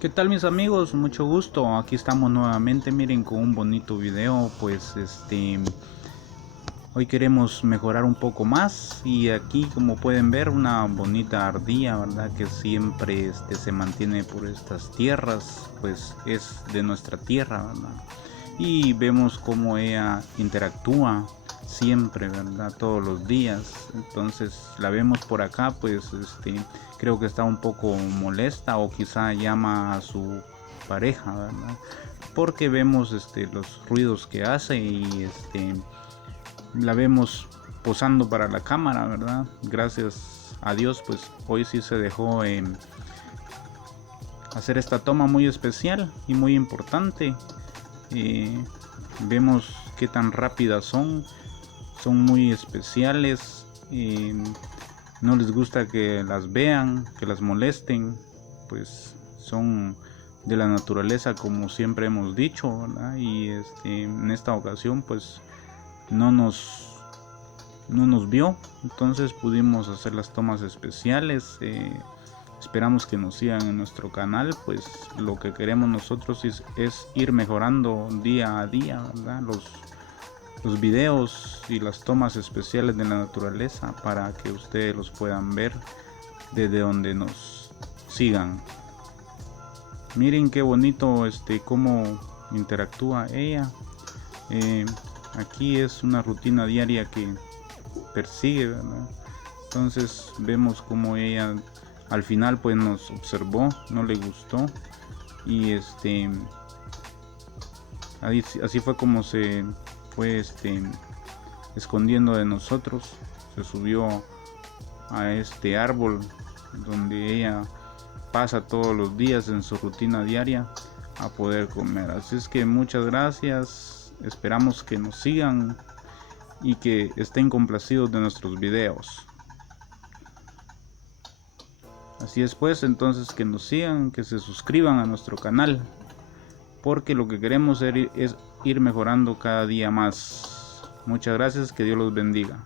¿Qué tal mis amigos? Mucho gusto. Aquí estamos nuevamente, miren, con un bonito video. Pues hoy queremos mejorar un poco más y aquí, como pueden ver, una bonita ardilla, ¿verdad? Que siempre se mantiene por estas tierras, pues es de nuestra tierra, ¿verdad? Y vemos cómo ella interactúa siempre, ¿verdad? Todos los días. Entonces la vemos por acá, pues creo que está un poco molesta o quizá llama a su pareja, ¿verdad? Porque vemos los ruidos que hace y la vemos posando para la cámara, ¿verdad? Gracias a Dios, pues hoy sí se dejó hacer esta toma muy especial y muy importante. eh, Vemos qué tan rápidas son muy especiales. No les gusta que las vean, que las molesten, pues son de la naturaleza, como siempre hemos dicho, ¿verdad? Y en esta ocasión pues no nos no nos vio, entonces pudimos hacer las tomas especiales. Esperamos que nos sigan en nuestro canal, pues lo que queremos nosotros es ir mejorando día a día, ¿verdad? Los videos y las tomas especiales de la naturaleza para que ustedes los puedan ver desde donde nos sigan. Miren qué bonito cómo interactúa ella. Eh, Aquí es una rutina diaria que persigue, ¿verdad? Entonces vemos como ella al final pues nos observó, no le gustó y así fue como se fue escondiendo de nosotros. Se subió a este árbol donde ella pasa todos los días en su rutina diaria a poder comer. Así es que muchas gracias, esperamos que nos sigan y que estén complacidos de nuestros videos. Así es pues, entonces que nos sigan, que se suscriban a nuestro canal, porque lo que queremos es ir mejorando cada día más. Muchas gracias, que Dios los bendiga.